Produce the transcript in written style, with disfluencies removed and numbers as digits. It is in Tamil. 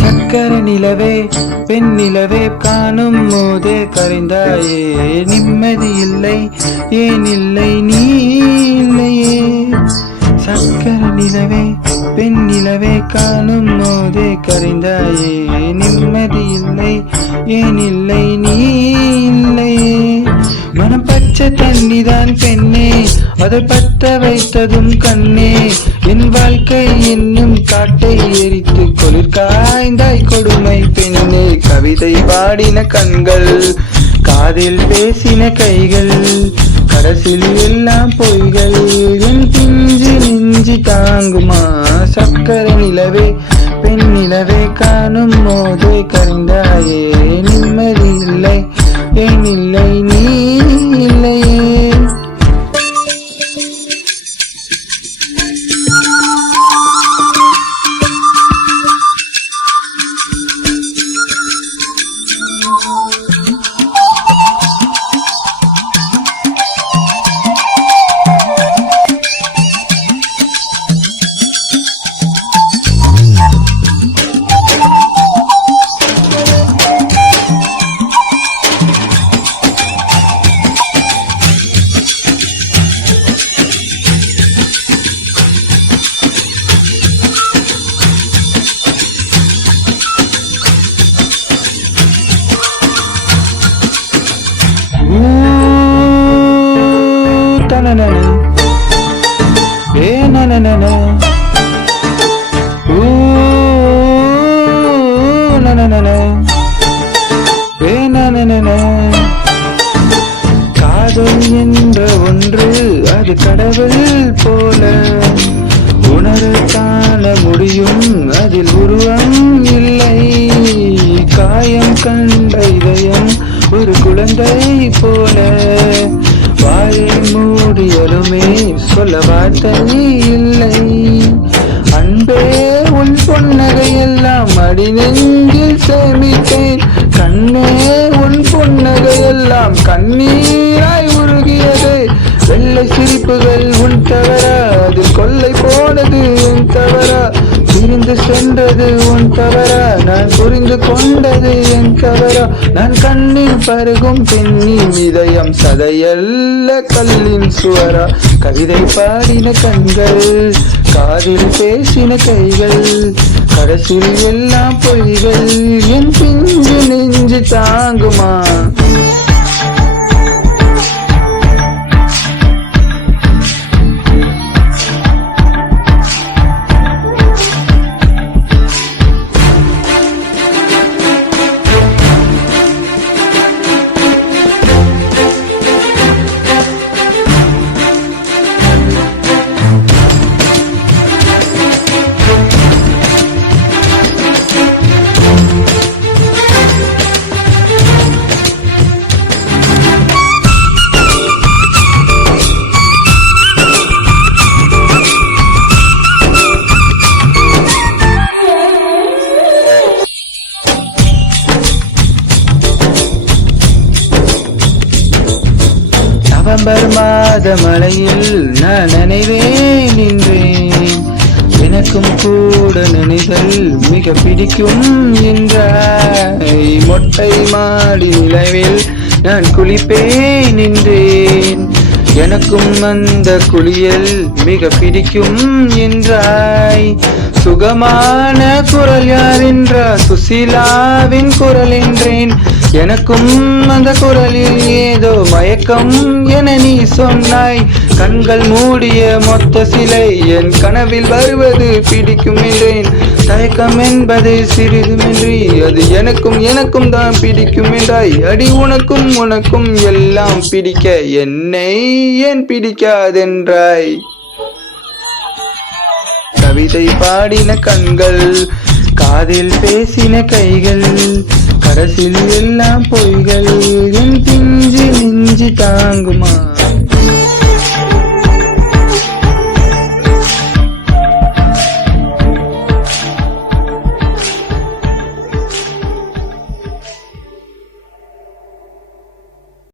சக்கர நிலவே பெண் நிலவே காணும் போதே கரைந்தாயே நிம்மதி இல்லை ஏன் இல்லை நீ இல்லையே. சக்கர நிலவே பெண் நிலவே காணும் போதே கரைந்தாயே நிம்மதி இல்லை ஏன் இல்லை நீ இல்லையே. மனம் பச்சை தண்ணிதான் பெண்ணே அதை பற்ற வைத்ததும் கண்ணே என் வாழ்க்கை என்னும் காட்டை எரித்து குளிர் காய்ந்தாய் கொடுமை பெண்ணே. கவிதை பாடின கண்கள் காதில் பேசின கைகள் கடைசில் எல்லாம் பொய்கள் என் பிஞ்சு நெஞ்சு தாங்குமா. சக்கர நிலவே பெண் நிலவே காணும் போதே கரைந்தாயே நிம்மதி இல்லை ஏன் இல்லை நீ இல்லையே. காதல் என்ற ஒன்று அது கடவுள் போல உணர காண முடியும் அதில் உருவம் இல்லை. காயம் கண்ட இதயம் ஒரு குழந்தை போல வாயை மூடியலுமே சொல்ல வார்த்தை இல்லை. அன்பே உன் பொன்னகையெல்லாம் அடி நெஞ்சில் சேமித்தேன் கண்ணே உன் பொன்னகையெல்லாம் கண்ணீராய் உருகியது. வெள்ளை சிரிப்புகள் உன் தவறா அதில் கொள்ளை போனது உன் தவறா பிரிந்து சென்றது உன் தவறா நான் புரிந்து கொண்டது என் தவறா. நான் கண்ணில் பருகும் பெண்ணின் இதயம் சதையல்ல கல்லின் சுவரா. கவிதை பாடின கண்கள் காதில் பேசின கைகள் கடைசியில் எல்லாம் பொய்கள் என் பிஞ்சு நெஞ்சு தாங்குமா. நவம்பர் மாத மழையில் நான் நினைவே நின்றேன் எனக்கும் கூட நினைதல் மிக பிடிக்கும் என்றாய். மொட்டை மாடி நிலவில் நான் குளிப்பே நின்றேன் எனக்கும் அந்த குளியல் மிக பிடிக்கும் என்றாய். சுகமான குரல் யார் என்றார் சுசீலாவின் குரல் என்றேன் எனக்கும் அந்த குரலில் ஏதோ மயக்கம் என நீ சொன்னாய். கண்கள் மூடிய மொத்த சிலை என் கனவில் வருவது பிடிக்கும் என்றேன். தயக்கம் என்பது சிறிதுமின்றி அது எனக்கும் தான் பிடிக்கும் என்றாய். அடி உனக்கும் எல்லாம் பிடிக்க என்னை ஏன் பிடிக்காதென்றாய். கவிதை பாடின கண்கள் காதில் பேசின கைகள் கடைசியில் எல்லாம் பொய்கள் என் பிஞ்சு நெஞ்சு தாங்குமா.